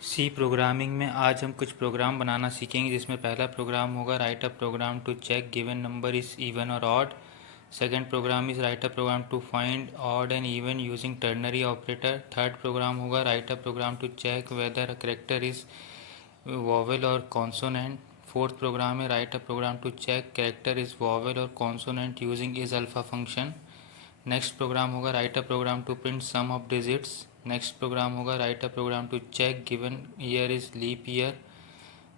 सी programming में आज हम कुछ प्रोग्राम बनाना सीखेंगे जिसमें पहला प्रोग्राम होगा write a program to check given number is even और odd. Second program is write a program to find odd and even using ternary operator. Third program होगा write a program to check whether a character is vowel और consonant. Fourth program है write a program to check character is vowel और consonant using is alpha function. Next program होगा write a program to print sum of digits. Next program होगा write a program to check given year is leap year.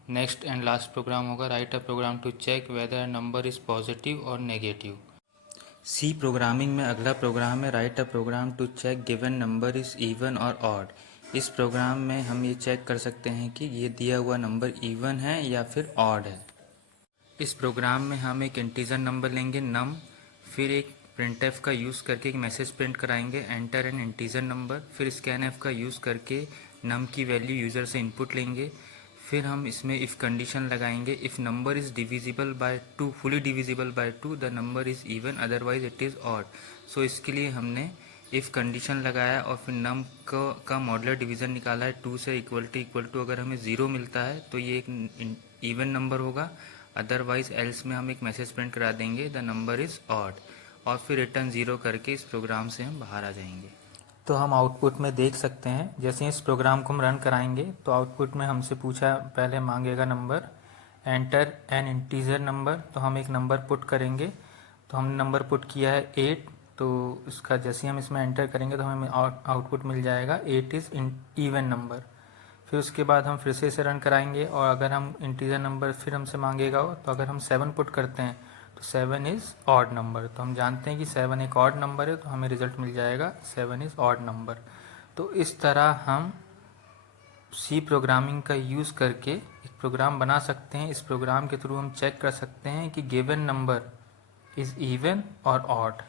Next and last program होगा write a program to check whether number is positive और negative. C programming में अगला program है write a program to check given number is even और odd. इस program में हम ये चेक कर सकते हैं कि ये दिया हुआ नंबर इवन है या फिर ऑड है। इस प्रोग्राम में हम एक इंटीजर नंबर लेंगे नम, फिर एक printf का यूज़ करके एक मैसेज प्रिंट कराएंगे एंटर एन इंटीजर नंबर, फिर scanf का यूज़ करके नम की वैल्यू यूज़र से इनपुट लेंगे, फिर हम इसमें इफ़ कंडीशन लगाएंगे if number is divisible by 2 fully divisible by 2 the number is even otherwise it is odd. So इसके लिए हमने इफ़ कंडीशन लगाया और फिर नम का मॉडुलर डिवीज़न निकाला है 2 से इक्वल टू अगर हमें 0 मिलता है तो ये एक इवन नंबर होगा, अदरवाइज एल्स में हम एक मैसेज प्रिंट करा देंगे द नंबर इज़ ऑड और फिर रिटर्न 0 करके इस प्रोग्राम से हम बाहर आ जाएंगे। तो हम आउटपुट में देख सकते हैं जैसे इस प्रोग्राम को हम रन कराएंगे तो आउटपुट में हमसे पूछा पहले मांगेगा number enter N integer number, तो हम एक नंबर पुट करेंगे। तो हमने नंबर पुट किया है 8, तो इसका जैसे हम इसमें एंटर करेंगे तो हमें आउटपुट मिल जाएगा 8 इज़ इवन नंबर। फिर उसके बाद हम फिर से इसे रन कराएंगे और अगर हम इंटीजर नंबर फिर हमसे मांगेगा तो अगर हम 7 पुट करते हैं तो 7 इज़ ऑड नंबर। तो हम जानते हैं कि 7 एक ऑड नंबर है तो हमें रिजल्ट मिल जाएगा 7 इज़ ऑड नंबर। तो इस तरह हम सी प्रोग्रामिंग का यूज़ करके एक प्रोग्राम बना सकते हैं। इस प्रोग्राम के थ्रू हम चेक कर सकते हैं कि गिवन नंबर इज़ इवन और ऑड।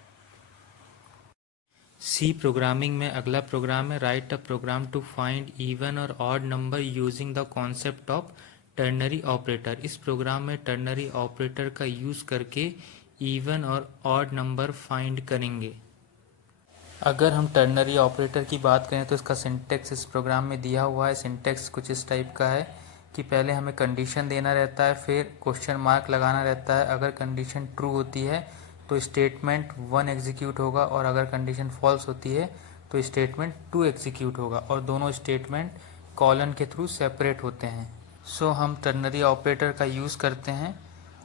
सी प्रोग्रामिंग में अगला प्रोग्राम है write a program to find even और odd number using the concept of ternary operator. इस प्रोग्राम में टर्नरी ऑपरेटर का यूज़ करके इवन और ऑड नंबर फाइंड करेंगे। अगर हम टर्नरी ऑपरेटर की बात करें तो इसका सिंटेक्स इस प्रोग्राम में दिया हुआ है। सिंटेक्स कुछ इस टाइप का है कि पहले हमें कंडीशन देना रहता है, फिर क्वेश्चन मार्क लगाना रहता है। अगर कंडीशन ट्रू होती है तो स्टेटमेंट 1 एग्जीक्यूट होगा और अगर कंडीशन फॉल्स होती है तो स्टेटमेंट 2 एग्जीक्यूट होगा और दोनों स्टेटमेंट कॉलन के थ्रू सेपरेट होते हैं। सो हम टर्नरी ऑपरेटर का यूज़ करते हैं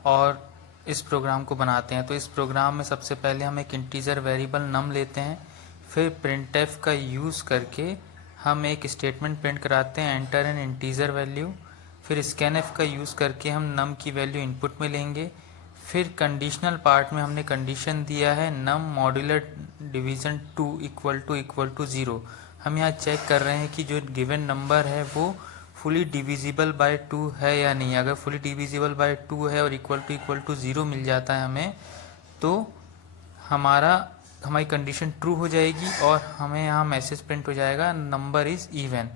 और इस प्रोग्राम को बनाते हैं। तो इस प्रोग्राम में सबसे पहले हम एक इंटीजर वेरिएबल नम लेते हैं, फिर printf का यूज़ करके हम एक स्टेटमेंट प्रिंट कराते हैं एंटर एन इंटीजर वैल्यू, फिर scanf का यूज़ करके हम नम की वैल्यू इनपुट में लेंगे। फिर कंडीशनल पार्ट में हमने कंडीशन दिया है नम मॉड्यूलर डिवीज़न 2 इक्वल टू 0। हम यहाँ चेक कर रहे हैं कि जो गिवन नंबर है वो फुली डिविजिबल बाय 2 है या नहीं। अगर फुली डिविजिबल बाय 2 है और इक्वल टू 0 मिल जाता है हमें तो हमारी कंडीशन ट्रू हो जाएगी और हमें यहाँ मैसेज प्रिंट हो जाएगा number is even.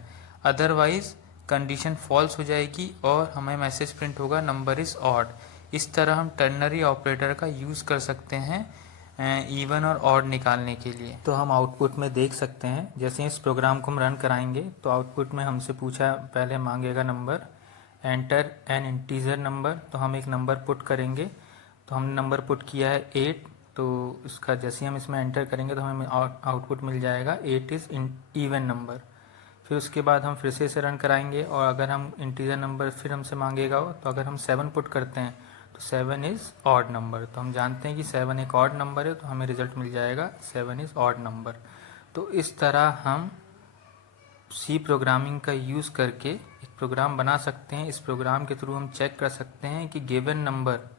Otherwise condition false हो जाएगी और हमें मैसेज प्रिंट होगा नंबर इज़ ऑड। इस तरह हम टर्नरी ऑपरेटर का यूज़ कर सकते हैं इवन और ऑड निकालने के लिए। तो हम आउटपुट में देख सकते हैं जैसे इस प्रोग्राम को हम रन कराएंगे तो आउटपुट में हमसे पूछा पहले मांगेगा number enter N integer number, तो हम एक नंबर पुट करेंगे। तो हमने नंबर पुट किया है 8, तो इसका जैसे हम इसमें एंटर करेंगे तो हमें आउटपुट मिल जाएगा 8 इज़ इवन नंबर। फिर उसके बाद हम फिर से इसे रन कराएंगे और अगर हम इंटीजर नंबर फिर हमसे मांगेगा तो अगर हम 7 पुट करते हैं तो 7 इज़ ऑड नंबर। तो हम जानते हैं कि 7 एक ऑड नंबर है तो हमें रिजल्ट मिल जाएगा 7 इज़ ऑड नंबर। तो इस तरह हम सी प्रोग्रामिंग का यूज़ करके एक प्रोग्राम बना सकते हैं। इस प्रोग्राम के थ्रू हम चेक कर सकते हैं कि गिवन नंबर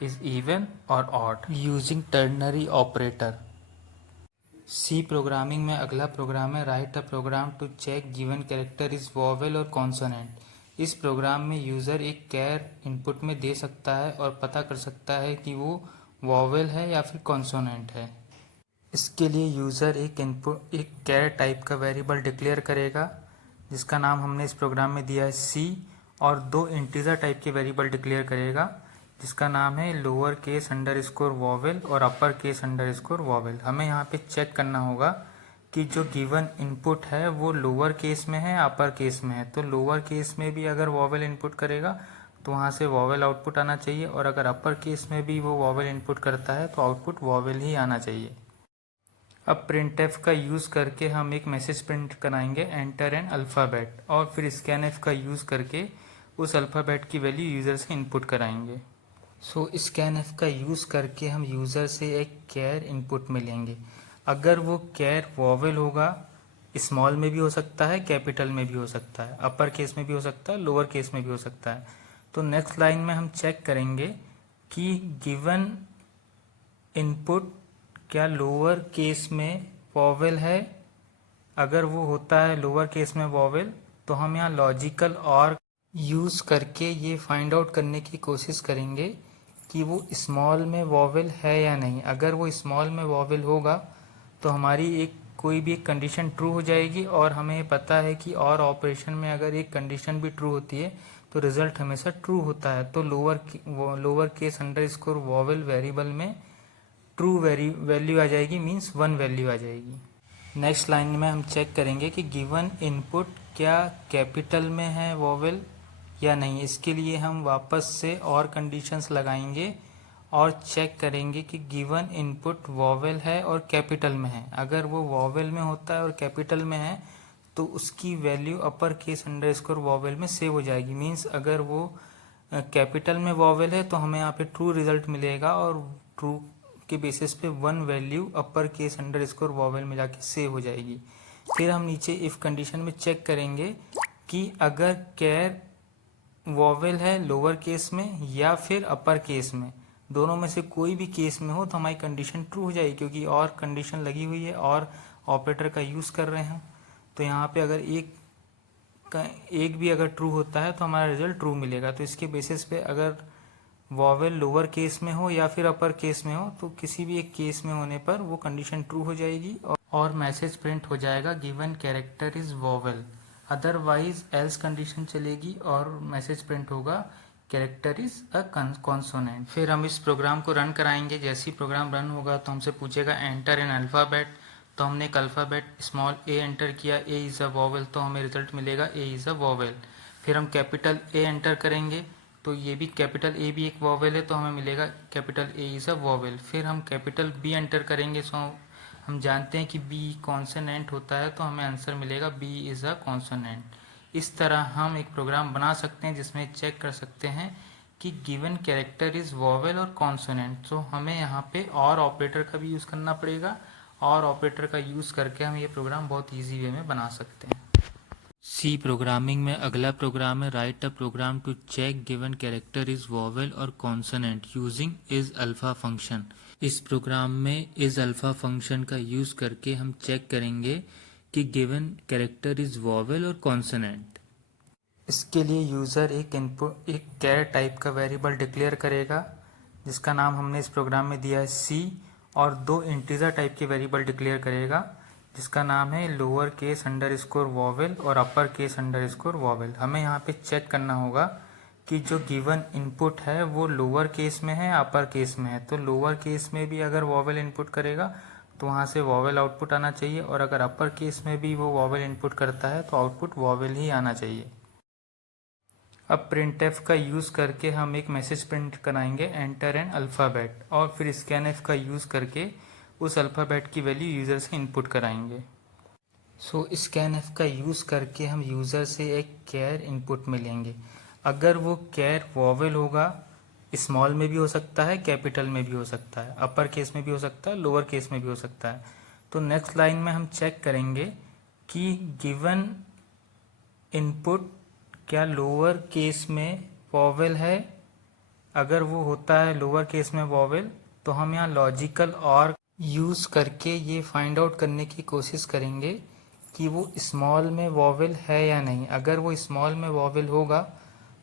इज़ इवन और odd using ternary operator. C programming में अगला प्रोग्राम है write a program to check given character is vowel और कॉन्सोनेंट। इस प्रोग्राम में यूज़र एक कैर इनपुट में दे सकता है और पता कर सकता है कि वो वॉवेल है या फिर कॉन्सोनेंट है। इसके लिए यूज़र एक कैर टाइप का वेरिएबल डिक्लेयर करेगा जिसका नाम हमने इस प्रोग्राम में दिया है सी, और 2 इंटीजर टाइप के वेरिएबल डिक्लेयर करेगा जिसका नाम है lower case underscore vowel और upper case underscore vowel. हमें यहाँ पे चेक करना होगा कि जो गिवन इनपुट है वो लोअर केस में है अपर केस में है। तो लोअर केस में भी अगर वॉवेल इनपुट करेगा तो वहाँ से वॉवेल आउटपुट आना चाहिए, और अगर अपर केस में भी वो वॉवेल इनपुट करता है तो आउटपुट वॉवेल ही आना चाहिए। अब printf का यूज़ करके हम एक मैसेज प्रिंट कराएंगे, एंटर एन अल्फ़ाबेट, और फिर scanf का यूज़ करके उस अल्फ़ाबेट की वैल्यू यूज़र से इनपुट कराएंगे। सो scanf का यूज़ करके हम यूज़र से एक कैर इनपुट में लेंगे। अगर वो कैर वॉवेल होगा, स्मॉल में भी हो सकता है, कैपिटल में भी हो सकता है, अपर केस में भी हो सकता है, लोअर केस में भी हो सकता है। तो नेक्स्ट लाइन में हम चेक करेंगे कि गिवन इनपुट क्या लोअर केस में वॉवेल है। अगर वो होता है लोअर केस में वॉवेल, तो हम यहाँ लॉजिकल और यूज़ करके ये फाइंड आउट करने की कोशिश करेंगे कि वो स्मॉल में वॉवेल है या नहीं। अगर वो स्मॉल में वॉवेल होगा तो हमारी कोई भी एक कंडीशन ट्रू हो जाएगी, और हमें पता है कि और ऑपरेशन में अगर एक कंडीशन भी ट्रू होती है तो रिजल्ट हमेशा ट्रू होता है। तो lower case underscore vowel variable में ट्रू वैल्यू आ जाएगी, मीन्स 1 वैल्यू आ जाएगी। नेक्स्ट लाइन में हम चेक करेंगे कि गिवन इनपुट क्या कैपिटल में है वॉवेल या नहीं। इसके लिए हम वापस से और कंडीशंस लगाएंगे और चेक करेंगे कि गिवन इनपुट वॉवेल है और कैपिटल में है। अगर वो वॉवेल में होता है और कैपिटल में है तो उसकी value upper case underscore vowel में सेव हो जाएगी। मीन्स अगर वो कैपिटल में वॉवेल है तो हमें यहाँ पे ट्रू रिजल्ट मिलेगा, और ट्रू के बेसिस पे 1 value upper case underscore vowel में जाके सेव हो जाएगी। फिर हम नीचे इफ कंडीशन में चेक करेंगे कि अगर कैर वॉवेल है लोअर केस में या फिर अपर केस में, दोनों में से कोई भी केस में हो तो हमारी कंडीशन ट्रू हो जाएगी, क्योंकि और कंडीशन लगी हुई है और ऑपरेटर का यूज़ कर रहे हैं। तो यहाँ पे अगर एक भी अगर ट्रू होता है तो हमारा रिजल्ट ट्रू मिलेगा। तो इसके बेसिस पे अगर वॉवेल लोअर केस में हो या फिर अपर केस में हो तो किसी भी एक केस में होने पर वो कंडीशन ट्रू हो जाएगी और मैसेज प्रिंट हो जाएगा given character is vowel. Otherwise else condition चलेगी और मैसेज प्रिंट होगा कैरेक्टर इज अ कॉन्सोनेंट। फिर हम इस प्रोग्राम को रन कराएंगे। जैसे ही प्रोग्राम रन होगा तो हमसे पूछेगा एंटर एन अल्फ़ाबेट। तो हमने एक अल्फ़ाबेट स्मॉल ए एंटर किया, ए इज़ अ वॉवेल, तो हमें रिजल्ट मिलेगा ए इज़ अ वॉवेल। फिर हम कैपिटल ए एंटर करेंगे तो ये भी कैपिटल ए भी एक वॉवेल है, तो हमें मिलेगा capital A is a vowel. फिर हम कैपिटल बी एंटर करेंगे, सो हम जानते हैं कि बी कॉन्सोनेंट होता है, तो हमें आंसर मिलेगा बी इज़ अ कॉन्सोनेंट। इस तरह हम एक प्रोग्राम बना सकते हैं जिसमें चेक कर सकते हैं कि गिवन कैरेक्टर इज़ वॉवेल और कॉन्सोनेंट। तो हमें यहाँ पे और ऑपरेटर का भी यूज़ करना पड़ेगा, और ऑपरेटर का यूज़ करके हम ये प्रोग्राम बहुत ईजी वे में बना सकते हैं। सी प्रोग्रामिंग में अगला प्रोग्राम है write a program to check given character is vowel और consonant using is alpha function. इस प्रोग्राम में इज अल्फा फंक्शन का यूज़ करके हम चेक करेंगे कि गिवन कैरेक्टर इज वॉवेल और कॉन्सोनेंट। इसके लिए यूज़र एक कैर टाइप का वेरिएबल डिक्लेयर करेगा जिसका नाम हमने इस प्रोग्राम में दिया है सी, और 2 इंटीजर टाइप के वेरिएबल डिक्लेयर करेगा जिसका नाम है लोअर केस अंडरस्कोर वॉवेल और अपर केस अंडरस्कोर वॉवेल। हमें यहाँ पे चेक करना होगा कि जो गिवन इनपुट है वो लोअर केस में है अपर केस में है। तो लोअर केस में भी अगर वॉवेल इनपुट करेगा तो वहाँ से वॉवेल आउटपुट आना चाहिए, और अगर अपर केस में भी वो वॉवेल इनपुट करता है तो आउटपुट वॉवेल ही आना चाहिए। अब printf का यूज़ करके हम एक मैसेज प्रिंट कराएंगे, एंटर एन अल्फ़ाबेट, और फिर scanf का यूज़ करके उस अल्फ़ाबेट की वैल्यू यूज़र से इनपुट कराएंगे। सो scanf का यूज़ करके हम यूज़र से एक कैर इनपुट में लेंगे। अगर वो कैर वॉवेल होगा, स्मॉल में भी हो सकता है, कैपिटल में भी हो सकता है, अपर केस में भी हो सकता है, लोअर केस में भी हो सकता है। तो नेक्स्ट लाइन में हम चेक करेंगे कि गिवन इनपुट क्या लोअर केस में वॉवेल है। अगर वो होता है लोअर केस में वॉवेल तो हम यहाँ लॉजिकल और यूज़ करके ये फाइंड आउट करने की कोशिश करेंगे कि वो स्मॉल में वॉवेल है या नहीं। अगर वो स्मॉल में वॉवेल होगा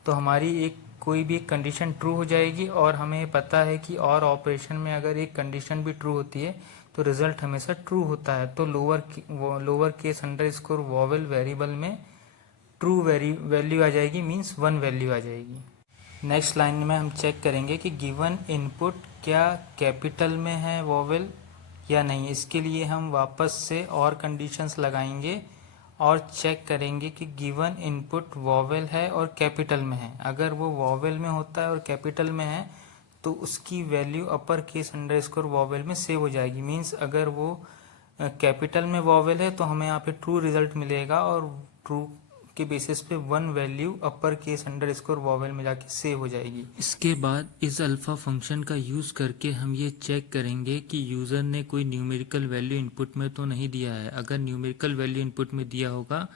तो हमारी कोई भी एक कंडीशन ट्रू हो जाएगी, और हमें पता है कि और ऑपरेशन में अगर एक कंडीशन भी ट्रू होती है तो रिजल्ट हमेशा ट्रू होता है। तो lower case underscore vowel variable में ट्रू वैल्यू आ जाएगी, मीन्स 1 वैल्यू आ जाएगी। नेक्स्ट लाइन में हम चेक करेंगे कि गिवन इनपुट क्या कैपिटल में है वॉवेल या नहीं। इसके लिए हम वापस से और कंडीशंस लगाएंगे और चेक करेंगे कि गिवन इनपुट वॉवेल है और कैपिटल में है। अगर वो वॉवेल में होता है और कैपिटल में है तो उसकी value upper case underscore vowel में सेव हो जाएगी। मीन्स अगर वो कैपिटल में वॉवेल है तो हमें यहाँ पे ट्रू रिजल्ट मिलेगा और ट्रू के बेसिस पे one value upper case underscore vowel में जाके सेव हो जाएगी। इसके बाद इस अल्फा फंक्शन का यूज़ करके हम ये चेक करेंगे कि यूज़र ने कोई न्यूमेरिकल वैल्यू इनपुट में तो नहीं दिया है। अगर न्यूमेरिकल वैल्यू इनपुट में दिया होगा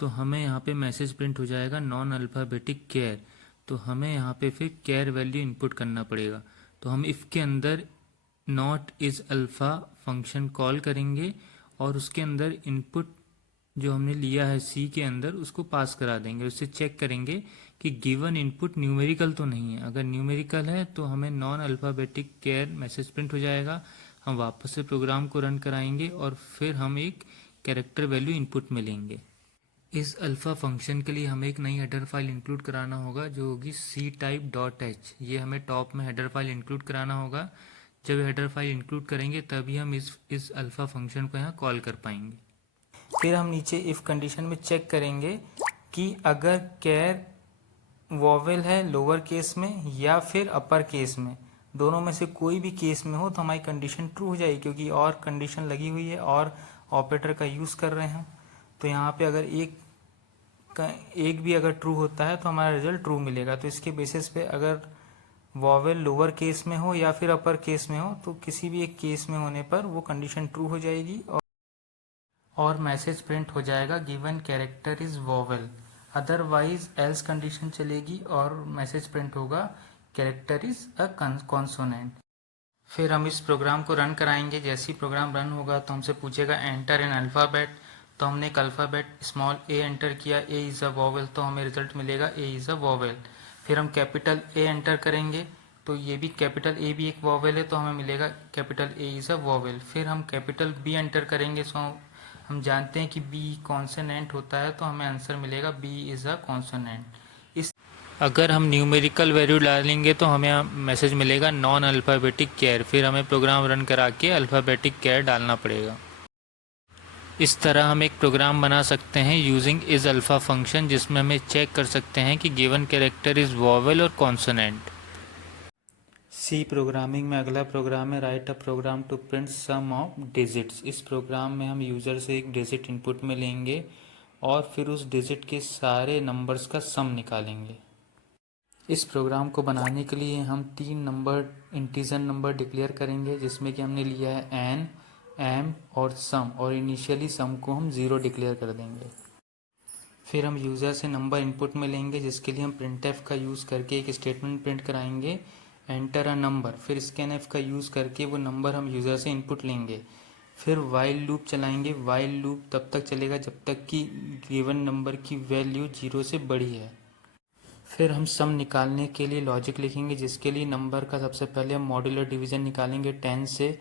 तो हमें यहाँ पे मैसेज प्रिंट हो जाएगा नॉन अल्फ़ाबेटिक कैर। तो हमें यहाँ पे फिर कैर वैल्यू इनपुट करना पड़ेगा। तो हम इफ़ के अंदर not is alpha function call करेंगे और उसके अंदर इनपुट जो हमने लिया है सी के अंदर उसको पास करा देंगे। उससे चेक करेंगे कि गिवन इनपुट न्यूमेरिकल तो नहीं है। अगर न्यूमेरिकल है तो हमें नॉन अल्फ़ाबेटिक कैर मैसेज प्रिंट हो जाएगा। हम वापस से प्रोग्राम को रन कराएंगे और फिर हम एक कैरेक्टर वैल्यू इनपुट में लेंगे। इस अल्फ़ा फंक्शन के लिए हमें एक नई हेडर फाइल इंक्लूड कराना होगा जो होगी ctype.h। ये हमें टॉप में हेडर फाइल इंक्लूड कराना होगा। जब हेडर फाइल इंक्लूड करेंगे तभी हम इस अल्फ़ा फंक्शन को यहाँ कॉल कर पाएंगे। फिर हम नीचे इफ़ कंडीशन में चेक करेंगे कि अगर कैर वॉवेल है लोअर केस में या फिर अपर केस में, दोनों में से कोई भी केस में हो तो हमारी कंडीशन ट्रू हो जाएगी, क्योंकि और कंडीशन लगी हुई है और ऑपरेटर का यूज़ कर रहे हैं। तो यहाँ पे अगर एक भी अगर ट्रू होता है तो हमारा रिजल्ट ट्रू मिलेगा। तो इसके बेसिस पे अगर वॉवेल लोअर केस में हो या फिर अपर केस में हो तो किसी भी एक केस में होने पर वो कंडीशन ट्रू हो जाएगी और मैसेज प्रिंट हो जाएगा given character is vowel. Otherwise else condition चलेगी और मैसेज प्रिंट होगा कैरेक्टर इज अ कॉन्सोनेंट। फिर हम इस प्रोग्राम को रन कराएंगे। जैसे ही प्रोग्राम रन होगा तो हमसे पूछेगा एंटर एन अल्फ़ाबेट। तो हमने एक अल्फ़ाबेट स्मॉल ए एंटर किया, ए इज़ अ वॉवेल, तो हमें रिजल्ट मिलेगा ए इज़ अ वॉवेल। फिर हम कैपिटल ए एंटर करेंगे तो ये भी कैपिटल ए भी एक वॉवेल है तो हमें मिलेगा capital A is a vowel. फिर हम कैपिटल बी एंटर करेंगे सो हम जानते हैं कि बी कॉन्सोनेंट होता है तो हमें आंसर मिलेगा बी इज़ अ कॉन्सोनेंट। इस अगर हम न्यूमेरिकल वैल्यू डालेंगे तो हमें मैसेज मिलेगा नॉन अल्फ़ाबेटिक कैर। फिर हमें प्रोग्राम रन करा के अल्फ़ाबेटिक कैर डालना पड़ेगा। इस तरह हम एक प्रोग्राम बना सकते हैं यूजिंग इज अल्फ़ा फंक्शन, जिसमें हमें चेक कर सकते हैं कि गिवन कैरेक्टर इज़ वॉवेल और कॉन्सोनेंट। सी प्रोग्रामिंग में अगला प्रोग्राम है write a program to print sum of digits. इस प्रोग्राम में हम यूज़र से एक डिजिट इनपुट में लेंगे और फिर उस डिजिट के सारे नंबर्स का सम निकालेंगे। इस प्रोग्राम को बनाने के लिए हम 3 नंबर इंटीजर नंबर डिक्लेयर करेंगे, जिसमें कि हमने लिया है एन, एम और सम, और इनिशियली सम को हम 0 डिक्लेयर कर देंगे। फिर हम यूज़र से नंबर इनपुट में लेंगे, जिसके लिए हम प्रिंटफ का यूज़ करके एक स्टेटमेंट प्रिंट कराएंगे एंटर अ नंबर। फिर स्कैनफ का यूज़ करके वो नंबर हम यूज़र से इनपुट लेंगे। फिर वाइल लूप चलाएंगे। वाइल लूप तब तक चलेगा जब तक कि गिवन नंबर की वैल्यू 0 से बड़ी है। फिर हम सम निकालने के लिए लॉजिक लिखेंगे, जिसके लिए नंबर का सबसे पहले हम मॉड्यूलर डिवीज़न निकालेंगे 10 से,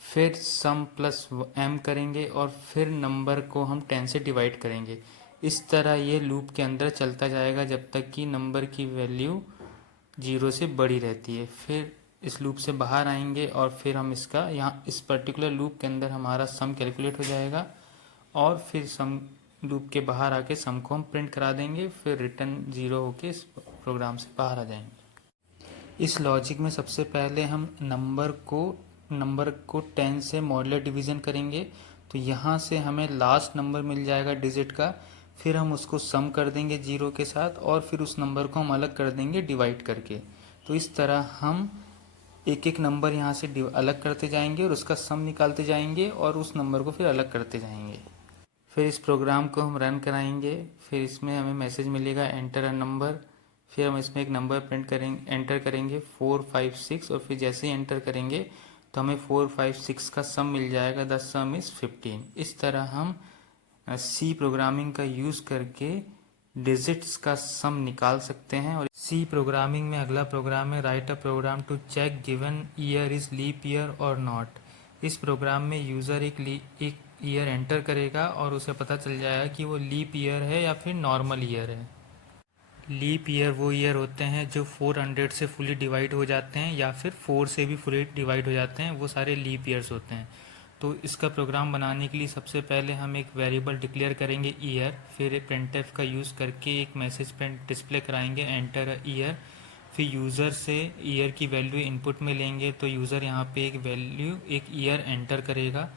फिर सम प्लस m करेंगे और फिर नंबर को हम 10 से डिवाइड करेंगे। इस तरह ये लूप के अंदर चलता जाएगा जब तक कि नंबर की वैल्यू 0 से बड़ी रहती है। फिर इस लूप से बाहर आएंगे और फिर हम इसका यहाँ इस पर्टिकुलर लूप के अंदर हमारा सम कैलकुलेट हो जाएगा और फिर सम लूप के बाहर आके सम को हम प्रिंट करा देंगे। फिर रिटर्न 0 होके इस प्रोग्राम से बाहर आ जाएंगे। इस लॉजिक में सबसे पहले हम नंबर को 10 से मॉड्यूलर डिवीज़न करेंगे, तो यहाँ से हमें लास्ट नंबर मिल जाएगा डिजिट का। फिर हम उसको सम कर देंगे 0 के साथ और फिर उस नंबर को हम अलग कर देंगे डिवाइड करके। तो इस तरह हम एक एक नंबर यहाँ से अलग करते जाएंगे और उसका सम निकालते जाएंगे और उस नंबर को फिर अलग करते जाएंगे। फिर इस प्रोग्राम को हम रन कराएंगे। फिर इसमें हमें मैसेज मिलेगा एंटर अ नंबर। फिर हम इसमें एक नंबर प्रिंट करेंगे, एंटर करेंगे 4, 5, 6 और फिर जैसे ही एंटर करेंगे तो हमें 4, 5, 6 का सम मिल जाएगा। The some is 15। इस तरह हम सी प्रोग्रामिंग का यूज़ करके डिजिट्स का सम निकाल सकते हैं। और सी प्रोग्रामिंग में अगला प्रोग्राम है write a program to check given year is leap year और नॉट। इस प्रोग्राम में यूज़र एक ईयर एंटर करेगा और उसे पता चल जाएगा कि वो लीप ईयर है या फिर नॉर्मल ईयर है। लीप ईयर वो ईयर होते हैं जो 400 से फुली डिवाइड हो जाते हैं या फिर 4 से भी फुली डिवाइड हो जाते हैं, वो सारे लीप ईयर्स होते हैं। तो इसका प्रोग्राम बनाने के लिए सबसे पहले हम एक वेरिएबल डिक्लेयर करेंगे ईयर, फिर प्रिंटफ का यूज़ करके एक मैसेज प्रिंट डिस्प्ले कराएंगे एंटर ईयर। फिर यूज़र से ईयर की वैल्यू इनपुट में लेंगे, तो यूज़र यहाँ पे एक वैल्यू एक ईयर एंटर करेगा।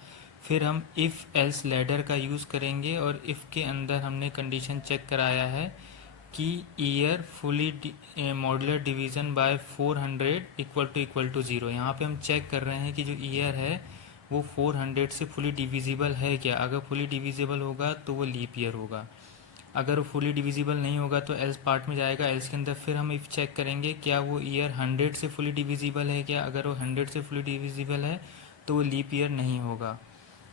फिर हम इफ़ एल्स लैडर का यूज़ करेंगे और इफ़ के अंदर हमने कंडीशन चेक कराया है कि year fully modular division by 400 equal to 0। यहाँ पे हम चेक कर रहे हैं कि जो ईयर है वो 400 से फुली डिविजिबल है क्या। अगर फुली डिविजिबल होगा तो वो लीप ईयर होगा, अगर वो फुली डिविजिबल नहीं होगा तो एल्स पार्ट में जाएगा। एल्स के अंदर फिर हम इफ चेक करेंगे क्या वो ईयर 100 से फुली डिविजिबल है क्या। अगर वो 100 से फुली डिविजिबल है तो वो लीप ईयर नहीं होगा।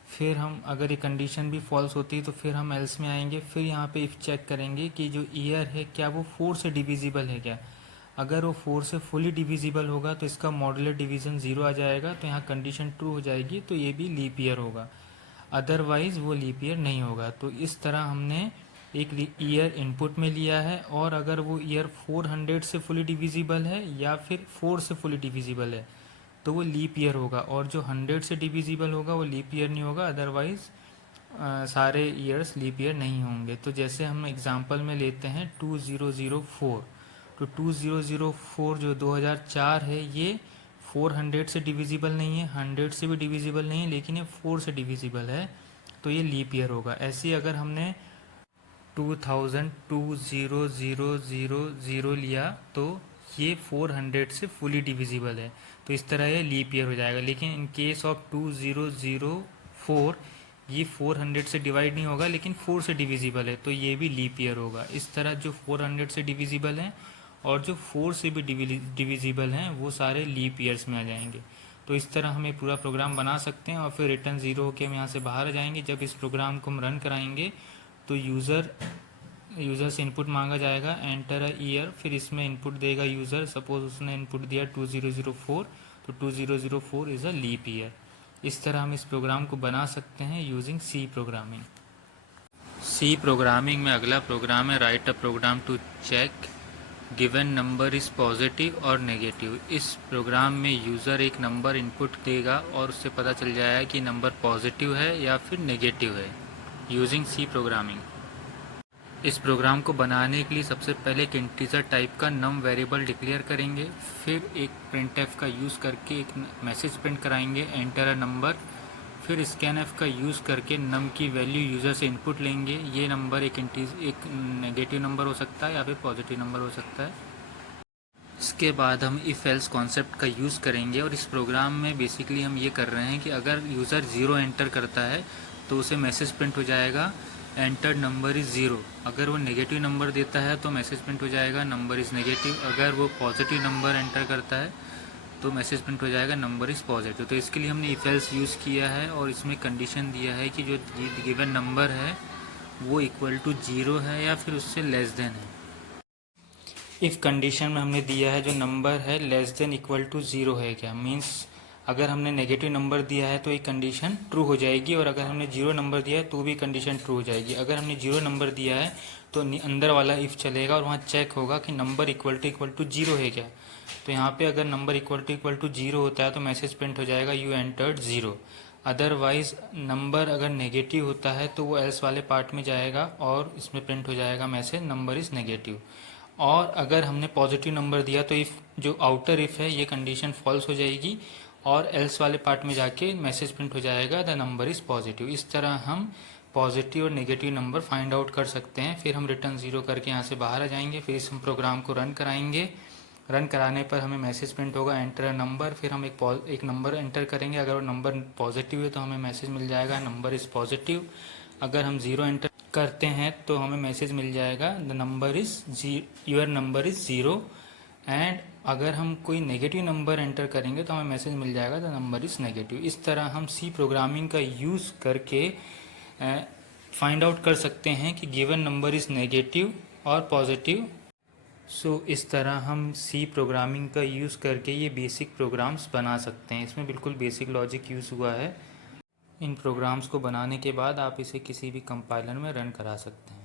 फिर हम अगर ये कंडीशन भी फॉल्स होती है तो फिर हम एल्स में आएंगे, फिर यहाँ पे इफ चेक करेंगे कि जो ईयर है क्या वो 4 से डिविजिबल है क्या। अगर वो 4 से फुली डिविजिबल होगा तो इसका मॉड्यूलर डिवीज़न 0 आ जाएगा, तो यहाँ कंडीशन ट्रू हो जाएगी, तो ये भी लीप ईयर होगा। अदरवाइज़ वो लीप ईयर नहीं होगा। तो इस तरह हमने एक ईयर इनपुट में लिया है, और अगर वो ईयर 400 से फुली डिविजिबल है या फिर 4 से फुली डिविजिबल है तो वो लीप ईयर होगा, और जो 100 से डिविजिबल होगा वो लीप ईयर नहीं होगा। अदरवाइज़ सारे ईयर्स लीप ईयर नहीं होंगे। तो जैसे हम एग्जांपल में लेते हैं 2004, तो 2004 जो 2004 है ये 400 से डिविजिबल नहीं है, 100 से भी डिविजिबल नहीं है, लेकिन ये 4 से डिविजिबल है, तो ये लीप ईयर होगा। ऐसे ही अगर हमने 2000 लिया तो ये 400 से फुली डिविजिबल है, तो इस तरह ये लीप ईयर हो जाएगा। लेकिन इन केस ऑफ 2004 ये 400 से डिवाइड नहीं होगा लेकिन 4 से डिविजिबल है, तो ये भी लीप ईयर होगा। इस तरह जो 400 से डिविजिबल हैं और जो 4 से भी डिविजिबल हैं वो सारे लीप ईयर्स में आ जाएंगे। तो इस तरह हम ये पूरा प्रोग्राम बना सकते हैं, और फिर रिटर्न ज़ीरो होकर हम यहाँ से बाहर आ जाएंगे। जब इस प्रोग्राम को हम रन कराएंगे तो यूज़र से इनपुट मांगा जाएगा एंटर अ ईयर, फिर इसमें इनपुट देगा यूज़र। सपोज उसने इनपुट दिया 2004, तो 2004 इज़ अ लीप ईयर। इस तरह हम इस प्रोग्राम को बना सकते हैं using C programming. C programming में अगला प्रोग्राम है write a program to check given number is positive और नेगेटिव। इस प्रोग्राम में यूज़र एक नंबर इनपुट देगा और उससे पता चल जाएगा कि नंबर पॉजिटिव है या फिर नेगेटिव है, यूजिंग सी प्रोग्रामिंग। इस प्रोग्राम को बनाने के लिए सबसे पहले एक इंटीजर टाइप का नम वेरिएबल डिक्लेयर करेंगे, फिर एक प्रिंटफ का यूज़ करके एक मैसेज प्रिंट कराएंगे एंटर अ नंबर, फिर स्कैनफ का यूज़ करके नम की वैल्यू यूज़र से इनपुट लेंगे। ये नंबर एक नेगेटिव नंबर हो सकता है या फिर पॉजिटिव नंबर हो सकता है। इसके बाद हम इफ़ एल्स कॉन्सेप्ट का यूज़ करेंगे, और इस प्रोग्राम में बेसिकली हम ये कर रहे हैं कि अगर यूज़र 0 एंटर करता है तो उसे मैसेज प्रिंट हो जाएगा एंटर नंबर इज़ 0। अगर वो नेगेटिव नंबर देता है तो मैसेज प्रिंट हो जाएगा नंबर इज़ नेगेटिव। अगर वो पॉजिटिव नंबर एंटर करता है तो मैसेज प्रिंट हो जाएगा नंबर इज़ पॉजिटिव। तो इसके लिए हमने इफ एल्स यूज़ किया है, और इसमें कंडीशन दिया है कि जो गिवन नंबर है वो इक्वल टू 0 है या फिर उससे लेस देन है। इफ़ कंडीशन में हमने दिया है जो नंबर है लेस देन इक्वल टू 0 है क्या, मीन्स अगर हमने नेगेटिव नंबर दिया है तो ये कंडीशन ट्रू हो जाएगी, और अगर हमने 0 नंबर दिया है तो भी कंडीशन ट्रू हो जाएगी। अगर हमने 0 नंबर दिया है तो अंदर वाला इफ़ चलेगा और वहाँ चेक होगा कि नंबर इक्वल टू 0 है क्या। तो यहाँ पे अगर नंबर इक्वल टू 0 होता है तो मैसेज प्रिंट हो जाएगा यू एंटर्ड 0। अदरवाइज़ नंबर अगर नेगेटिव होता है तो वो एल्स वाले पार्ट में जाएगा और इसमें प्रिंट हो जाएगा मैसेज नंबर इज़ नेगेटिव। और अगर हमने पॉजिटिव नंबर दिया तो इफ़ जो आउटर इफ़ है ये कंडीशन फॉल्स हो जाएगी, और एल्स वाले पार्ट में जाके मैसेज प्रिंट हो जाएगा द नंबर इज़ पॉजिटिव। इस तरह हम पॉजिटिव और नेगेटिव नंबर फाइंड आउट कर सकते हैं। फिर हम रिटर्न 0 करके यहाँ से बाहर आ जाएंगे, फिर इस प्रोग्राम को रन कराएंगे। रन कराने पर हमें मैसेज प्रिंट होगा एंटर नंबर, फिर हम एक नंबर एंटर करेंगे। अगर वो नंबर पॉजिटिव है तो हमें मैसेज मिल जाएगा नंबर इज़ पॉजिटिव। अगर हम 0 एंटर करते हैं तो हमें मैसेज मिल जाएगा the number is your number is 0। And अगर हम कोई नेगेटिव नंबर एंटर करेंगे तो हमें मैसेज मिल जाएगा द नंबर इज़ नेगेटिव। इस तरह हम सी प्रोग्रामिंग का यूज़ करके फाइंड आउट कर सकते हैं कि गिवन नंबर इज़ नेगेटिव और पॉजिटिव। सो इस तरह हम सी प्रोग्रामिंग का यूज़ करके ये बेसिक प्रोग्राम्स बना सकते हैं। इसमें बिल्कुल बेसिक लॉजिक यूज़ हुआ है। इन प्रोग्राम्स को बनाने के बाद आप इसे किसी भी कंपाइलर में रन करा सकते हैं।